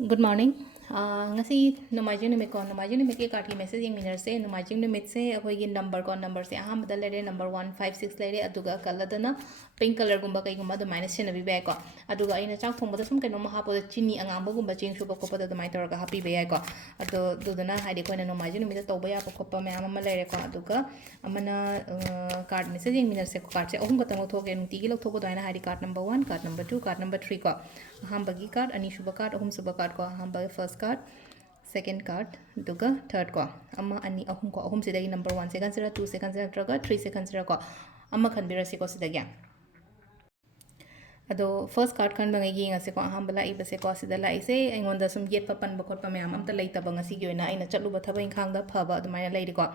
Good morning. Ngasi nomaijing numit ko nomaijing numit ke card ki message yeng miner se nomaijing numit se akoi gi number se aham bada lere number 156 lere aduga kaladana pink color gumba kai gumba do minus sin abi bai ko aduga aina chak thong bada sum kai no ha po chini angamba gumba ching su ko pada do mai tor ga happy bai ko ado dudana haidi ko na nomaijing numit to ba ya ko pa me ama lere ko aduga amana card message yeng miner se ko card se ahum ka tang thoke nuti gi lok thok do aina haidi card number 1 card number 2 card number 3 ko aham bagi card ani shuba card ahum suba card ko aham bagi first card second card duga third ko ama ani ahum ko ahum sidagi number 1 second sira 2 second sira traga 3 second sira ko ama khanbirasi ko sidagi ado first card kan bangai gi ngase ko aham bala ibase ko sida la ise aingonda sum yet papan bakot pa mayam amta leita banga si gyoina aina chatlu ba thaba inkhang da phaba adumai leiri ko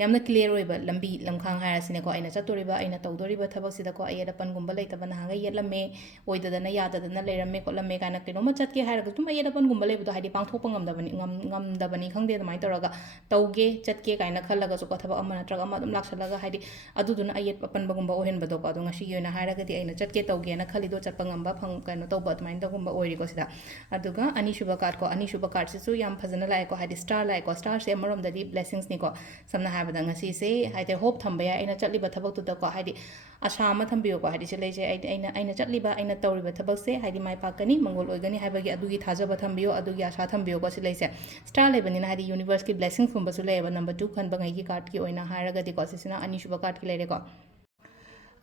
yamna clear oiba lambi lamkhang hara sine ko aina chatoriba aina tawdoriba thaba sida ko ayeda pan gumba leita bana hanga yelame oida dana yada dana leirame ko lame kana kino ma chatke hara tum ayeda pan gumba leibudo hadi pang thokpa ngam dabani ngam dabani khangde adumai toraga tawge chatke kaina khallaga so ko thaba amana trag ama dum laksalaga hadi aduduna ayet papan bagumba ohen bado ko adunga shi gyoina hara gadi aina chatke tawge na khalido ꯆꯠꯄ ꯉꯝꯕ ꯐꯪ ꯀꯩꯅꯣ ꯇꯧꯕ ꯑꯗꯨꯃꯥꯏꯅ ꯇꯧꯒꯨꯝꯕ ꯑꯣꯏꯔꯤꯀꯣ ꯁꯤꯗ ꯑꯗꯨꯒ ꯑꯅꯤꯁꯨꯕ ꯀꯥꯔꯠꯁꯤꯁꯨ ꯌꯥꯝ ꯐꯖꯅ ꯂꯥꯛꯑꯦꯀꯣ ꯍꯥꯏꯗꯤ ꯁ꯭ꯇꯥꯔ ꯂꯥꯛꯑꯦꯀꯣ ꯁ꯭ꯇꯥꯔꯁꯦ ꯑꯃꯔꯣꯝꯗꯗꯤ ꯕ꯭ꯂꯦꯁꯤꯡꯁꯅꯤꯀꯣ ꯁꯝꯅ ꯍꯥꯏꯔꯕꯗ ꯉꯁꯤꯁꯦ ꯍꯥꯏꯗꯤ ꯍꯣꯞ ꯊꯝꯕ ꯌꯥꯏ ꯑꯩꯅ ꯆꯠꯂꯤꯕ ꯊꯕꯛꯇꯨꯗꯀꯣ ꯍꯥꯏꯗꯤ ꯑꯁꯥ ꯑꯃ ꯊꯝꯕꯤꯌꯨꯀꯣ ꯍꯥꯏꯗꯤ ꯁꯤ ꯂꯩꯁꯦ ꯑꯩꯅ ꯆꯠꯂꯤꯕ ꯑꯩꯅ ꯇꯧꯔꯤꯕ ꯊꯕꯛꯁꯦ ꯍꯥꯏꯗꯤ ꯃꯥꯏ ꯄꯥꯛꯀꯅꯤ ꯃꯪꯒꯣꯜ ꯑꯣꯏꯒꯅꯤ ꯍꯥꯏꯕꯒꯤ ꯑꯗꯨꯒꯤ ꯊꯥꯖꯕ ꯊꯝꯕꯤꯌꯣ ꯑꯗꯨꯒꯤ ꯑꯁꯥ ꯊꯝꯕꯤꯌꯣꯀꯣ ꯁꯤ ꯂꯩꯁꯦ ꯁ꯭ꯇꯥꯔ ꯂꯩꯕꯅꯤꯅ ꯍꯥꯏꯗꯤ ꯌꯨꯅꯤꯚꯔꯁꯀꯤ ꯕ꯭ꯂꯦꯁꯤꯡꯁꯀꯨꯝꯕꯁꯨ ꯂꯩꯌꯦꯕ ꯅꯝꯕꯔ 2 ꯈꯟꯕꯉꯩꯒꯤ ꯀꯥꯔꯠꯀꯤ ꯑꯣꯏꯅ ꯍꯥꯏꯔꯒꯗꯤꯀꯣ ꯁꯤꯁꯤꯅ ꯑꯅꯤꯁꯨꯕ ꯀꯥꯔꯠꯀꯤ ꯂꯩꯔꯦꯀꯣ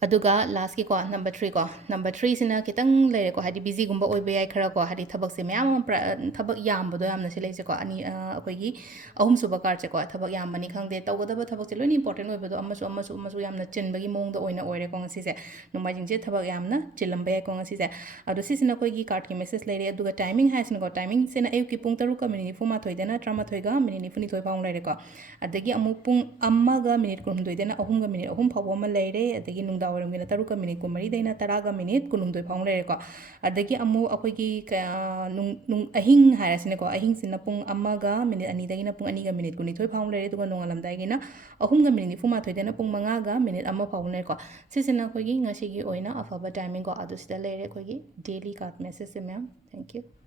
ꯑꯗꯨꯒ ꯂꯥꯁꯀꯤ ko number 3 ko number 3 sina kitang leire ko hadi busy gumba oibe yai khara ko hadi thabak se myam thabak yambodo yamna si leise ko ani akoi gi ahum suba card se ko thabak yam bani khangde tawgada thabak se loini important oibedo amasu yamna chinbagi mong da oina oire ko ngasi se numai jing se thabak yamna chilamba yai ko ngasi se adu si sina koi gi card ki message leire aduga timing ha sina ko timing sina ayu ki pung taru ka minute fu ma thoi dena trama thoi ga minute fu ni thoi paung leire ko adagi amu pung amma ga minute kun doi dena ahum ga minute ahum phawo ma leire adagi nungda waramgina taruka minute ko mari daina taraga minute kunungdoi phang leire ko adagi amu akoi gi nung ahing harasine ko ahing sina pung amma ga minute ani dagina pung ani ga minute kuni thoi phang leire duga nongalam daigina ahum ga minute fu ma thoi dena pung manga ga minute amma phang leire ko sisina koi gi ngasi gi oina afaba timing ko adu sida leire koi gi daily card message se ma'am thank you